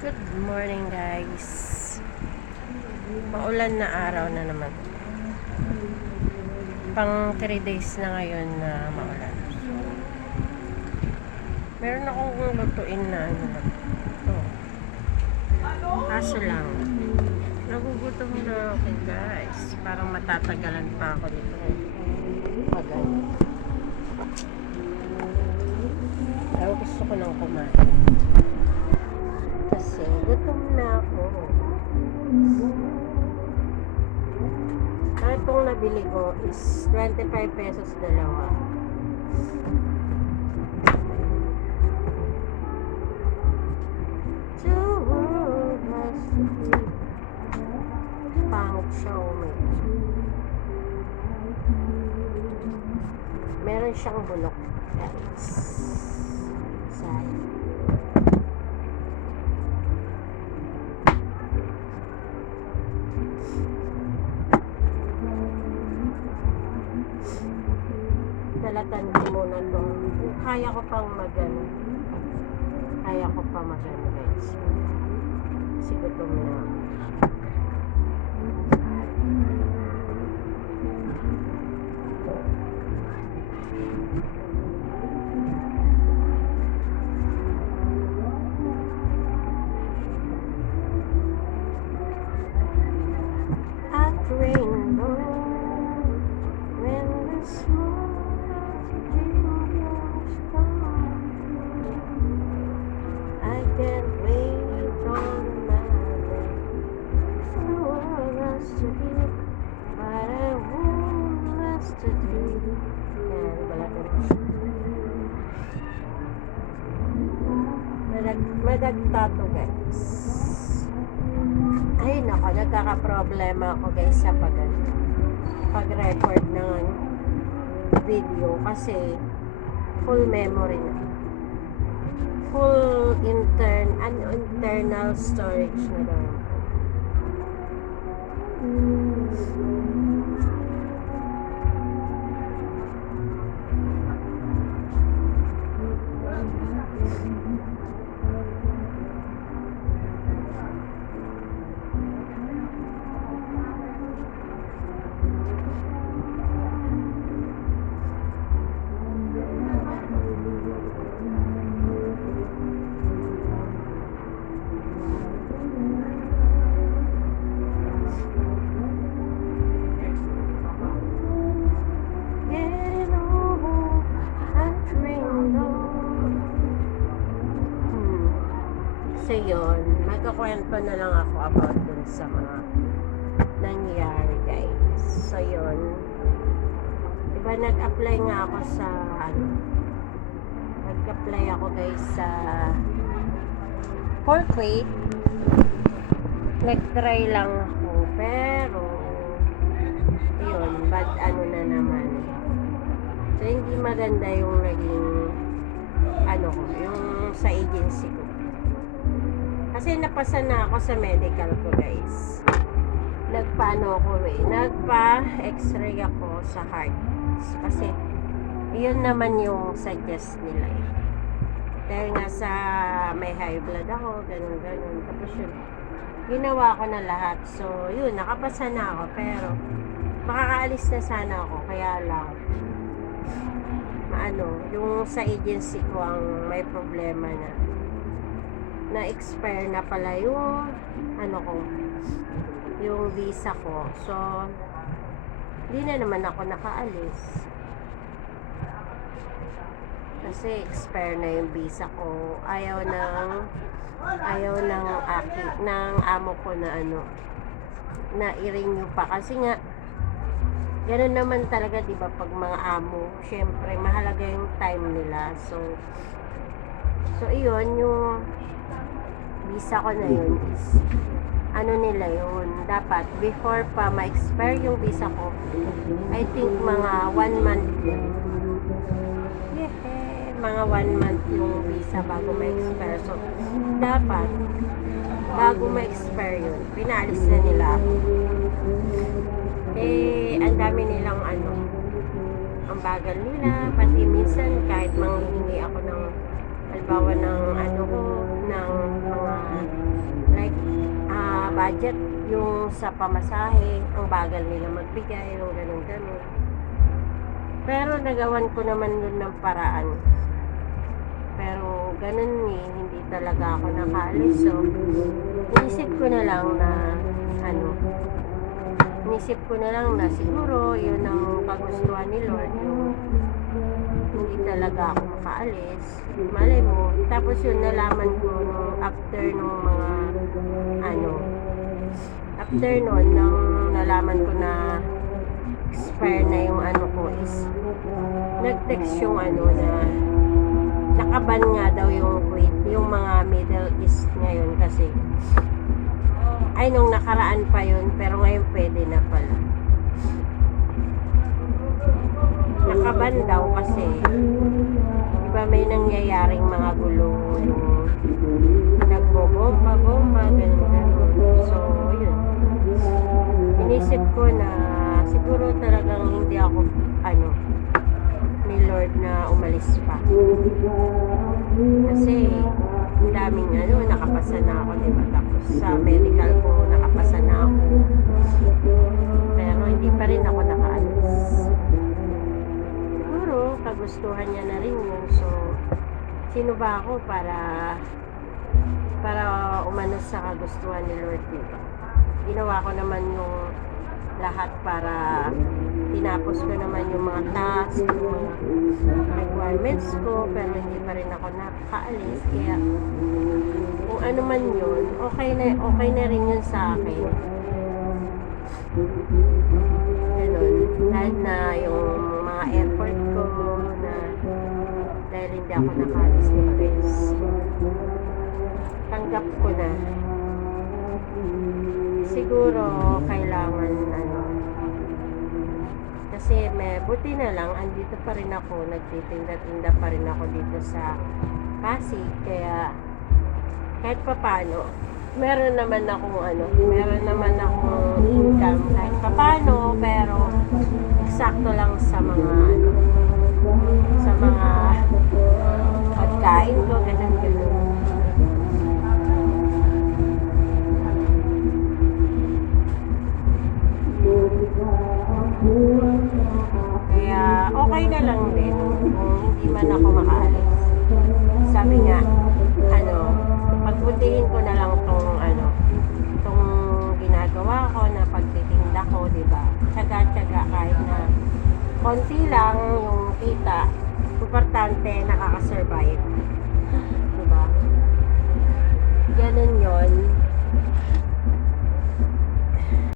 Good morning guys. Maulan na araw na naman. Pang 3 days na ngayon na maulan. So, meron akong lutuin na ano na ito. Kaso lang, nagugutom na ako guys. Parang matatagalan pa ako dito. Pagay. Pero gusto ko nang kumain. Kasi gutom na ako. Itong nabili ko is 25 pesos dalawa. Pangit siya meron siyang bulok guys. Sayang. Dalatan ko muna to. Kaya ko pang magano. Kaya ko pa magano guys. Kasi gutom na. At rainbow when the smoke can't wait on my way. I want us to be, but I want us to do. Yan, balatan ko siya. Madagtato guys. Ay nako, nagkaka-problema ako guys sa pag-record ng video kasi full memory na. Full internal storage na daw. So yun, magkakwento na lang ako about dun sa mga nangyari guys. So yun, diba nag-apply nga ako sa nag-apply ako guys sa for Kuwait. Nag-try lang ako pero yun, bad ano na naman. So hindi maganda yung naging yung sa agency ko. Kasi napasa na ako sa medical ko guys. Nagpa-x-ray ako sa heart. Kasi yun naman yung suggest nila eh. Dahil nga sa may high blood ako, ganun. Tapos yun, ginawa ko na lahat. So yun, nakapasa na ako. Pero makakaalis na sana ako. Kaya lang, yung sa agency ko ang may problema na-expire na pala yung yung visa ko. So hindi na naman ako nakaalis kasi expire na yung visa ko. Ayaw ng amo ko na i-renew pa kasi nga ganun naman talaga, diba, pag mga amo, syempre mahalaga yung time nila. So iyon, yung visa ko na yun is nila yun, dapat before pa ma-expire yung visa ko, I think mga 1 month mga 1 month yung visa bago ma-expire. So dapat bago ma-expire yun, pinaalis na nila ako. Ang dami nilang ang bagal nila, pati minsan kahit manghingi ako ng halimbawa ng ng mga budget yung sa pamasahe, ang bagal nila magbigay, yung ganun-ganun. Pero nagawan ko naman nun ng paraan. Pero ganun hindi talaga ako nakaalis. So, inisip ko na lang na siguro yun ang kagustuhan ni Lord, yung hindi talaga ako makaalis. Malay mo. Tapos yun, nalaman ko after nun, nang nalaman ko na expire na yung ko is, nag-text yung na nakaban nga daw yung Kuwait, yung mga Middle East ngayon kasi nung nakaraan pa yun, pero ngayon pwede na pala. Nakaban daw kasi diba may nangyayaring mga gulo, yung nagbobomba, ganun. So yun, inisip ko na siguro talagang hindi ako ni Lord na umalis pa, kasi daming nakapasa na ako, diba? Tapos sa medical ko nakapasa na ako, pero hindi pa rin ako nakaalis. Siguro kagustuhan niya na rin yun. So sino ba ako para umano sa kagustuhan ni Lord, diba? Ginawa ko naman yung lahat para tinapos ko naman yung mga tasks, yung mga requirements ko, pero hindi pa rin ako nakaalis. Kaya kung ano man yun, okay na rin yun sa akin. Ganun. Dahil na yung mga effort ko na dahil hindi ako nakaalis ni Chris, tanggap ko na. Siguro kailangan kasi buti na lang andito pa rin ako, nagtitinda-tinda pa rin ako dito sa Pasig, kaya kahit papaano meron naman akong income kahit papaano, pero eksakto lang sa mga pagkain ko, ganun. Kaya okay na lang din kung hindi man ako makaalis. Sabi nga, pagbutihin ko na lang tong ginagawa ko na pagtitinda ko, diba? Tsaga-tsaga, kahit na konti lang yung kita, importante nakaka-survive.